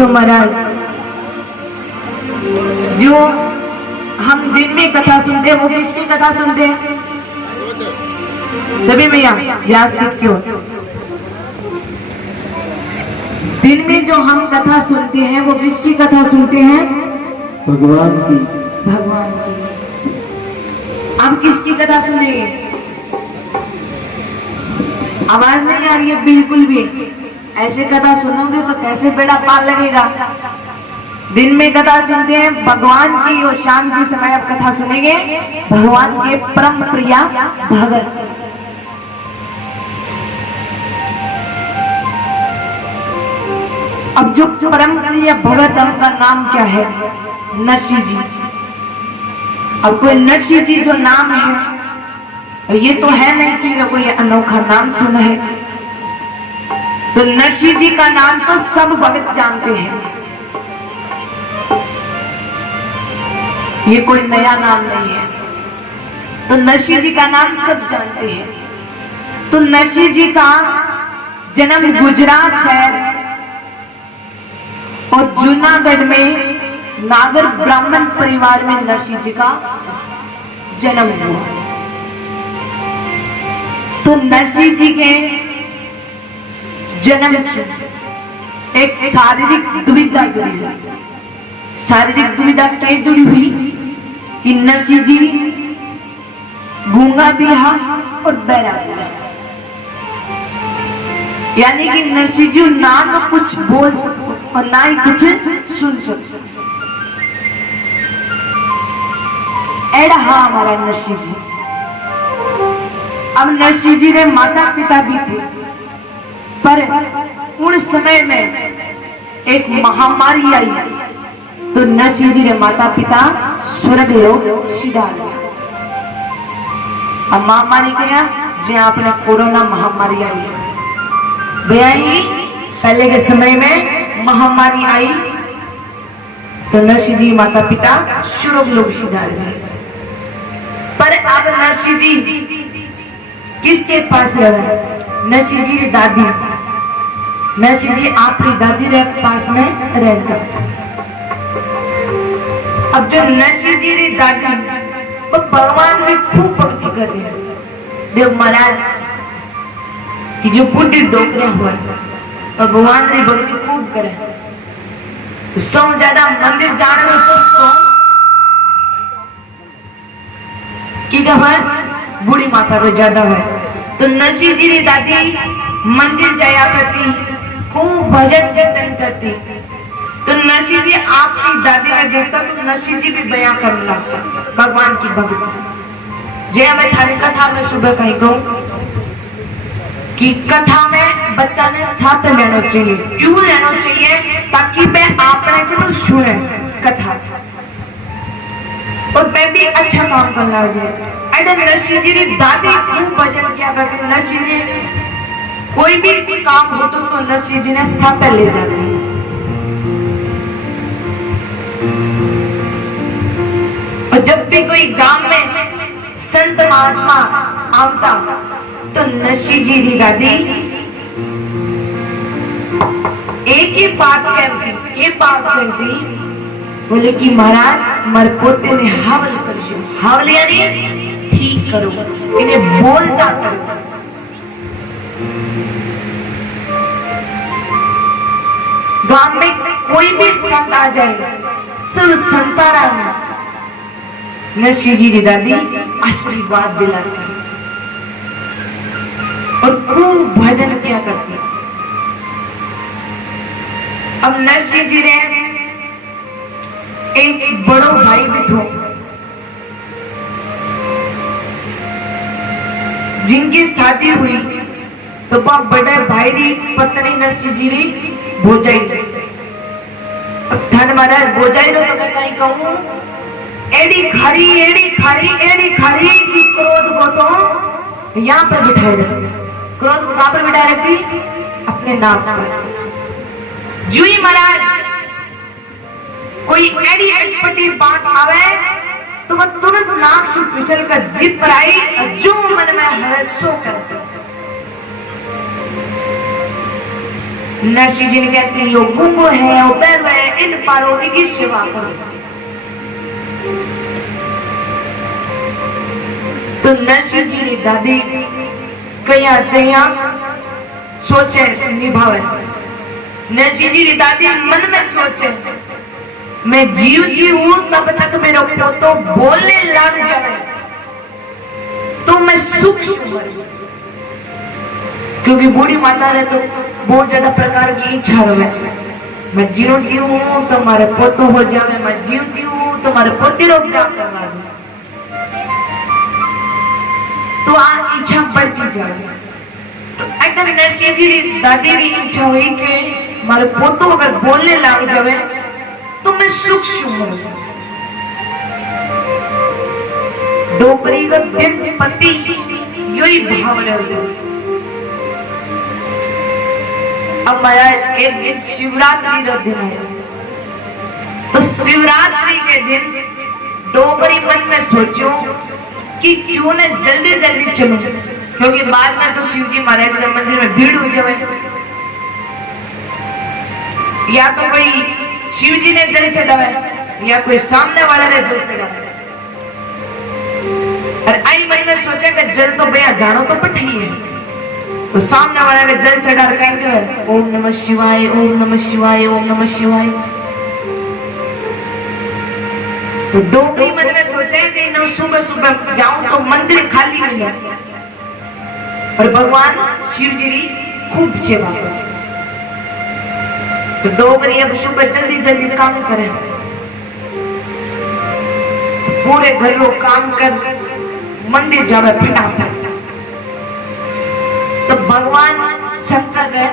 तो महाराज जो हम दिन में कथा सुनते हैं वो किसकी कथा सुनते हैं? सभी मैया व्यासपीठ की ओर। दिन में जो हम कथा सुनते हैं वो किसकी कथा सुनते हैं? भगवान की। भगवान की। अब किसकी कथा सुनेंगे? आवाज नहीं आ रही है बिल्कुल भी। ऐसे कथा सुनोगे तो कैसे बेड़ा पार लगेगा? दिन में कथा सुनते हैं भगवान की और शाम के समय आप कथा सुनेंगे भगवान के परम प्रिया भगत। अब जो परम प्रिय भगत उनका नाम क्या है? नरसिंह जी। अब कोई नरसिंह जी जो नाम है ये तो है नहीं कि कोई अनोखा नाम सुना है। तो नरसिंह जी का नाम तो सब भगत जानते हैं, ये कोई नया नाम नहीं है। तो नरसिंह जी का नाम सब जानते हैं। तो नरसिंह जी का जन्म गुजरात शहर और जूनागढ़ में नागर ब्राह्मण परिवार में नरसिंह जी का जन्म हुआ। तो नरसिंह जी के जन्म से एक शारीरिक दुविधा जुड़ी हुई। शारीरिक दुविधा क्या जुड़ी हुई कि नरसिंह जी गूंगा भी है और बहरा भी है, यानी कि नरसिंह जी ना तो कुछ बोल सकते और ना ही कुछ सुन सकते। ऐसा हमारा नरसिंह जी। अब नरसिंह जी ने माता पिता भी थे, पर उन समय में एक महामारी आई तो नरसिंह जी ने माता पिता स्वर्ग लोक सिधार दिया। अब महामारी क्या? जी आपने कोरोना महामारी आई भैया, पहले के समय में महामारी आई तो नरसिंह जी माता पिता स्वर्ग लोक सिधार गए। पर अब नरसिंह जी किसके पास रहे? नरसिंह जी की दादी। नरसिंह जी आपकी दादी के पास में रहता। अब जो नरसिंह जी की दादी वो भगवान की खूब भक्ति कर रही है। देव महाराज की जो बुढ़ी डोकरियां हुआ और भगवान की भक्ति खूब करे तो सौ ज्यादा मंदिर जाने में चुस्को की बूढ़ी माता को ज्यादा है। तो नरसिंह जी की दादी मंदिर जाया करती, खूब भजन कीर्तन करती। तो नरसिंह जी आपकी दादी का देखता तो नरसिंह जी भी बयां करने लगता भगवान की भक्ति। जय मैं थारी कथा में सुबह कहीं कहूं कि कथा में बच्चा ने साथ लेना चाहिए। क्यों लेना चाहिए? ताकि मैं आपने को सुने कथा और मैं भी अच्छा काम करना चाहिए। नरसिंह जी की दादी खूब भजन किया करती। नरसिंह जी कोई भी काम होता तो नरसिंह जी ने साथ ले जाती। और जब भी कोई गांव में संत महात्मा आता तो नरसिंह जी की दादी एक ही बात कहती, ये बात कहती बोले कि महाराज मर पोते ने हवल कर जो। हवल यानी ठीक करो, इन्हें बोलता करो। गांव में कोई भी संत आ जाए सब संतारा नरसिंह जी की दादी आशीर्वाद दिलाती और खूब भजन किया करती। अब नरसिंह जी ने एक बड़ो भाई भी थो जिनकी शादी हुई तो वह बड़े भाई री पत्नी नरसिंह जी री भोजाई। अब धन महाराज भोजाई रो तो मैं कहीं कहूं एड़ी खारी की क्रोध को तो यहाँ पर बिठाए रखती। क्रोध को कहां पर बिठाए रखती? अपने नाम पर। जुई महाराज कोई एड़ी अटपटी बात आवे तो वह तुरंत नाक से फिसल कर जीप पर आई और जो मन में है सो करती। नरसिंह जी ने कहती यो गुंगो है, वो पैर पारो की सेवा करो। तो नरसिंह जी री दादी कया दया सोचे निभावे। नरसिंह जी री दादी मन में सोचे मैं जीवती हूं तब तक मेरा पोतो बोलने लग जाए तो मैं सुख मरूं। क्योंकि बूढ़ी माता ने तो बहुत ज्यादा प्रकार की इच्छा रहे। मैं जीवती हूं तो मारे पोतो हो जाए, मैं जीवती हूं तो मारे पोते रो विवाह करवा दूं। तो आ इच्छा बढ़ती जाए। तो एकदम नरसिंह जी री दादी री इच्छा हुई कि मारे पोतो अगर बोलने लग जाए तो मैं सुख मरूं। डोकरी का दिन पति यही भाव रहे। अब माया एक दिन शिवरात्रि का दिन है। तो शिवरात्रि के दिन डोगरी मन में सोचो कि क्यों न जल्दी जल्दी चलो, क्योंकि बाद में तो शिव जी महाराज के मंदिर में भीड़ हो जाए। या तो कोई शिव जी ने जल चढ़ावे या कोई सामने वाला ने जल चढ़ावे। और आई मन में सोचा कि जल तो भैया जानो तो पठी है। तो सामने वाला ने जल चढ़ा कहेंगे ओम नमः शिवाय, ओम नमः शिवाय, ओम नमः शिवाय। तो डोगरी मन में सोचा कि न सुबह सुबह जाऊं तो मंदिर खाली नहीं है। और भगवान शिव जी की खूब सेवा करे। तो डोगरी अब सुबह जल्दी जल्दी काम करे, पूरे घर को काम कर मंदिर जावे फटाफट। तो भगवान शंकर ने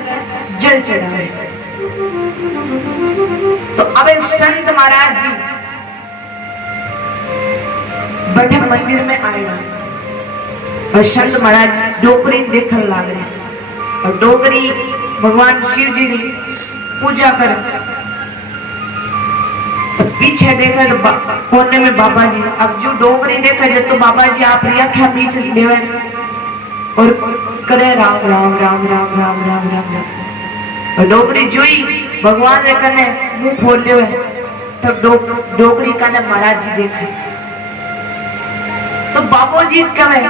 जल चढ़ावे। तो अब एक संत महाराज जी बैठे मंदिर में आएगा और संत महाराज डोकरी देखने लग रहे। और डोकरी भगवान शिव जी की पूजा कर। तो पीछे देखा तो कोने में बाबा जी। अब जो डोगरी देखा जब तो बाबा जी आप रिया क्या पीछे देवे और करे राम राम राम राम राम राम राम राम। और डोगरी जोई भगवान ने कने मुंह खोल ले तब डोगरी कने महाराज जी देखे। तो बाबा जी कहे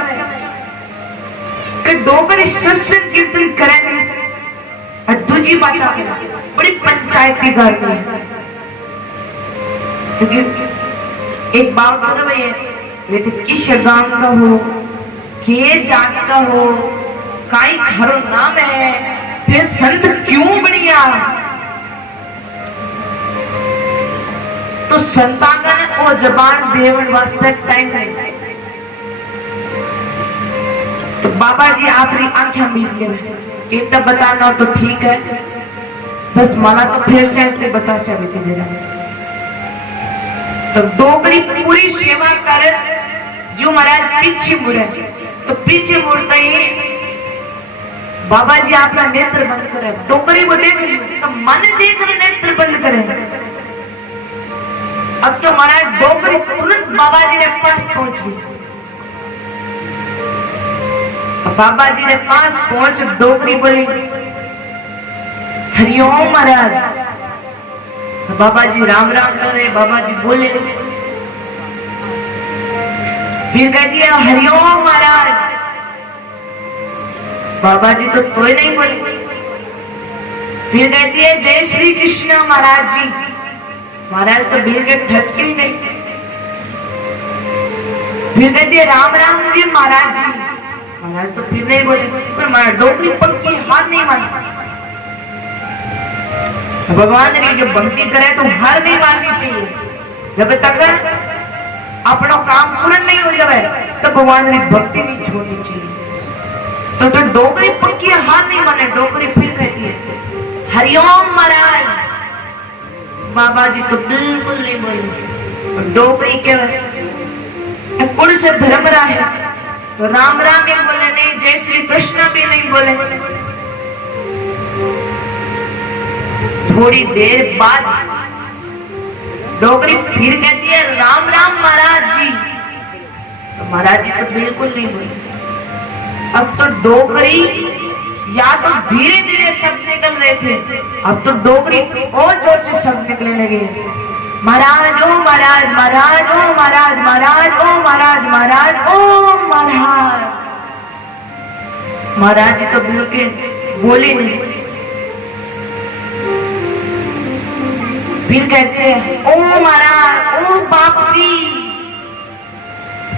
कि डोगरी सत्संग कीर्तन करेंगे। और दूसरी बात आ बड़ी पंचायती करनी है, क्योंकि एक बात हो रही है ये तो किस गांव का हो, के जाति का हो, काई घरो नाम है, थे संत क्यों बढ़िया। तो संतागण और जबान देवन वास्ते टाइम नहीं। तो बाबा जी आपकी आंखें मीच ले कि तब बताना तो ठीक है, बस माला तो फिर से बता से दे रहा। तो डोगरी पूरी सेवा कर जो महाराज पीछे मुड़े। तो पीछे मुड़ते ही बाबा जी आपका नेत्र बंद करे। डोगरी वो देख तो मन देख नेत्र बंद करे। अब तो महाराज डोगरी तुरंत बाबा जी ने पास पहुंच गई। बाबा जी ने पास पहुंच डोगरी बोली हरिओम महाराज। बाबा जी राम राम कर रहे। बाबा जी बोले फिर कह दिया हरिओम महाराज। बाबा जी तो कोई नहीं बोले। फिर कह दिया जय श्री कृष्ण महाराज जी। महाराज तो बिल के ठसके ही नहीं। फिर कह दिया राम राम जी महाराज जी। महाराज तो फिर नहीं बोले। पर महाराज डोगरी पक्की हार नहीं मानी। भगवान ने जो भक्ति करे तो हार नहीं माननी चाहिए। जब तक अपना काम पूर्ण नहीं हो जाए तो भगवान ने भक्ति नहीं छोड़नी चाहिए। तो डोगरी पक्की हार नहीं माने। डोगरी फिर कहती है हरिओम महाराज। बाबा जी तो बिल्कुल नहीं बोले। डोगरी के कुल से धर्म रहा है तो राम राम भी बोले नहीं, जय श्री कृष्ण भी नहीं बोले। थोड़ी देर बाद डोगरी फिर कहती है राम राम महाराज जी। तो महाराज जी तो बिल्कुल नहीं बोले। अब तो डोगरी या तो धीरे धीरे शब्द निकल रहे थे, अब तो डोगरी और जोर से शब्द निकलने लगे। महाराज ओ महाराज, महाराज ओ महाराज, महाराज ओ महाराज, महाराज ओ महाराज। महाराज जी तो बिल्कुल बोले नहीं। फिर कहते हैं ओ महाराज, ओ बाप जी।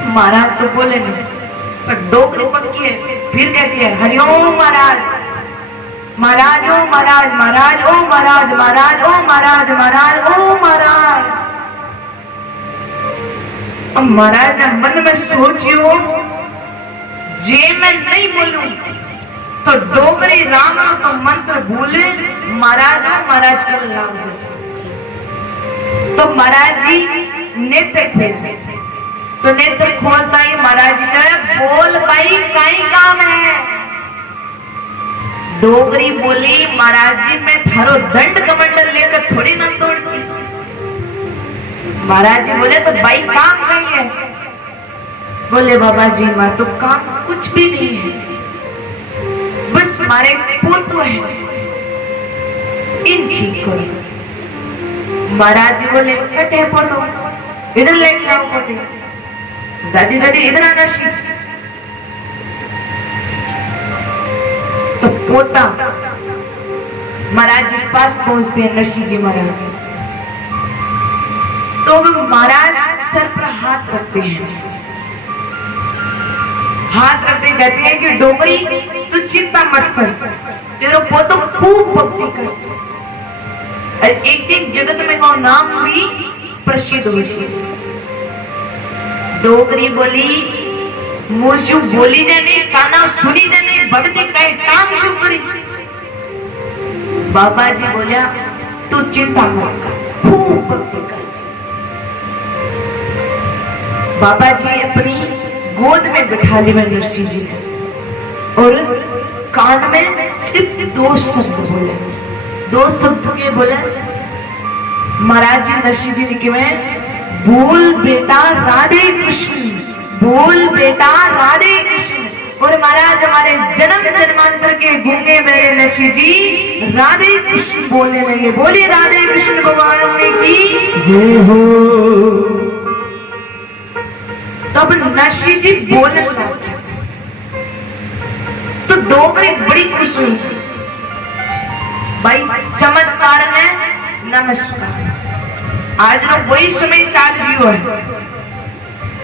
महाराज तो बोले नहीं, पर डोगरी पक्की है। फिर कहती है हरिओम महाराज, महाराज ओ महाराज, महाराज ओ महाराज, महाराज ओ महाराज, महाराज ओ महाराज। अब महाराज ने मन में सोचियो, जे मैं नहीं बोलूं तो डोगरी राम तो मंत्र बोले महाराज ओ महाराज कर लाओ जैसे। तो महाराज जी नेत्र खोलते, तो नेत्र खोलता ही महाराज जी कहे बोल भाई कहीं काम है। डोगरी बोली महाराज जी मैं थारो दंड कमंडल लेकर थोड़ी ना तोड़ती। महाराज जी बोले तो भाई काम नहीं है। बोले बाबा जी मां तो काम कुछ भी नहीं है, बस मारे पोतो है, इन ठीक करो। महाराज जी बोले कटे पोतो इधर लेके आओ पोते। दादी दादी इधर आना सी। तो पोता महाराज जी के पास पहुंचते हैं नरसिंह जी महाराज। तो महाराज सर पर हाथ रखते हैं, हाथ रखते कहते हैं कि डोगरी तू चिंता मत कर, तेरा पोतो खूब भक्ति कर। एक दिन जगत में को नाम हुई प्रसिद्ध हुई। डोगरी बोली मुझू बोली जाने काना सुनी जाने भक्ति कहे काम शू करी। बाबा जी बोलिया तू चिंता मत कर, खूब भक्ति कर। बाबा जी अपनी गोद में बिठा लिया नरसिंह जी ने और कान में सिर्फ दो शब्द बोले। दो शब्द के बोले महाराज जी नरसिंह जी ने कि बोल बेटा राधे कृष्ण, बोल बेटा राधे कृष्ण। और महाराज हमारे जन्म जन्मांतर के गूंगे मेरे नरसिंह जी राधे कृष्ण बोलने लगे। बोले राधे कृष्ण भगवान की जय हो। तब नरसिंह जी बोलने लगे तो डोगरी बड़ी खुश हुई। भाई चमत्कार में नमस्कार। आज नो वही समय चाल रही है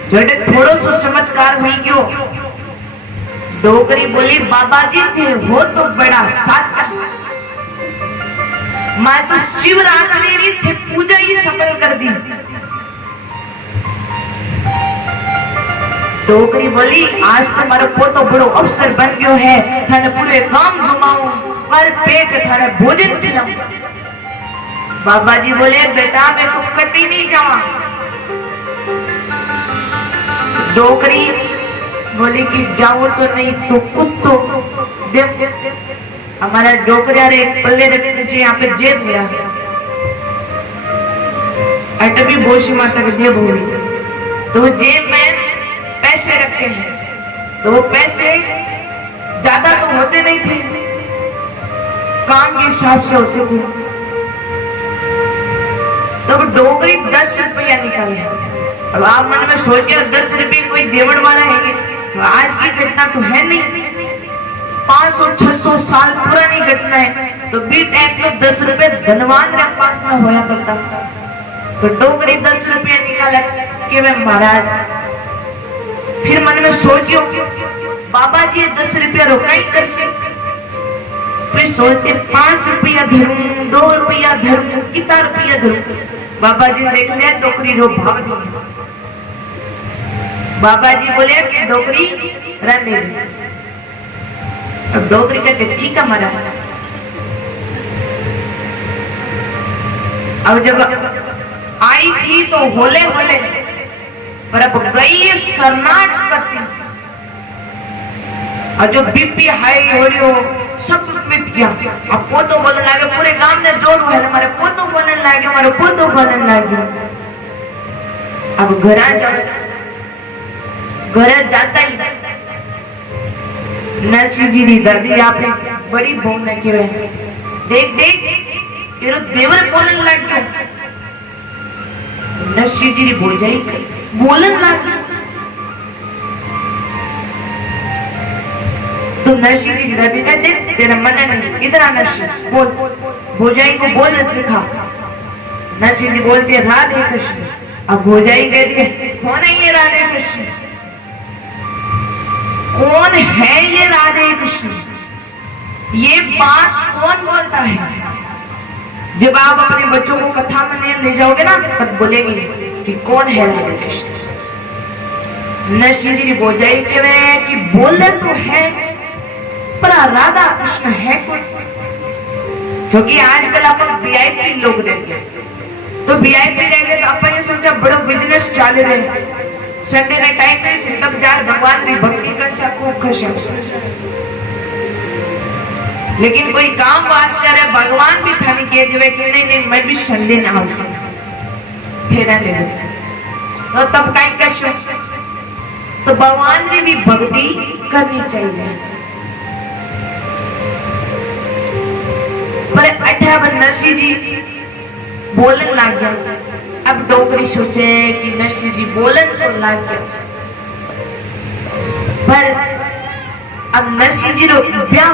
जोड़े थोड़ो सो चमत्कार हुई क्यों। डोगरी बोली बाबा जी थे वो तो बड़ा साचा, मैं तो शिवरात्रि थे पूजा ही सफल कर दी। डोगरी बोली आज तो मारो पोतो बड़ो अवसर बन गयो है, थाने पूरे गांव घुमाऊं पर पेट थाने भोजन खिलाऊं। बाबा जी बोले बेटा मैं तो कटी नहीं जावा। डोगरी बोली कि जाओ तो नहीं तो कुछ तो दे। हमारा डोगरी यार एक पल्ले रखने मुझे यहाँ पे जेब दिया, अटबी बोशी माता की जेब हुई। तो जेब में पैसे रखते हैं, तो वो पैसे ज्यादा तो होते नहीं थे, काम के हिसाब से होते थे। तो डोगरी 10 रुपया निकाले। अब आप मन में सोचिए 10 रुपये कोई देवड़ वाला है तो आज की घटना तो है नहीं, 500-600 साल पुरानी घटना है। तो बी टाइम तो 10 रुपये धनवान रे पास में होया करता। तो डोगरी 10 रुपया निकाला कि मैं महाराज। फिर मन में सोचियो बाबा जी 10 रुपया रोकाई कर से। फिर सोचते 5 रुपया धरूं, 2 रुपया धरूं, कितना रुपया धरूं। बाबा जी देख लिया डोगरी रो भाग दी। बाबा जी बोले कि डोगरी रहने दे। अब डोगरी कहते ठीक है महाराज। अब जब आई थी तो होले होले पर अब गई सरनाट करती। और जो बीपी हाई हो रही हो सब मिट गया। अब पोतो बोलने लगे, पूरे गांव में जोर हुआ हमारे पोतो बोलने लगे, हमारे पोतो बोलने लगे। अब घर जाता ही नरसिंह जी री दादी आपने बड़ी बहू ने कहे देख देख तेरो देवर बोलन लग गयो। नरसिंह जी भौजाई बोलन लग गयो तो नरसिंह जी दादी कहते तेरा मन नहीं, इधर आ नरसिंह बोल। भौजाई को बोल दिखा। नरसिंह जी बोलते राधे कृष्ण। अब भौजाई कहती है कौन है ये राधे कृष्ण, कौन है ये राधे कृष्ण, ये बात कौन बोलता है। जब आप अपने बच्चों को कथा में ले जाओगे ना तब बोलेंगे कि कौन है राधे कृष्ण। नरसिंह जी भौजाई कह रहे हैं कि बोले तो है पर राधा कृष्ण है कौन। क्योंकि आजकल अपन वीआईपी लोग रहते हैं तो वीआईपी रहेंगे तो अपन ये सोचा बड़ा बिजनेस चालू रहे, संडे का टाइम नहीं से तब जार भगवान की भक्ति कर खूब खुश है। लेकिन कोई काम वास्ते रहे भगवान भी थाने कह देवे कि नहीं नहीं मैं भी संडे ना आऊं थेरा ले तो तब कहीं कर शो तो भगवान ने भी भक्ति करनी चाहिए। पर अठावन नरसिंह जी बोलन लग गया। अब डोगरी सोचे कि नरसिंह जी बोलन तो लग गया पर अब नरसिंह जी रो ब्याह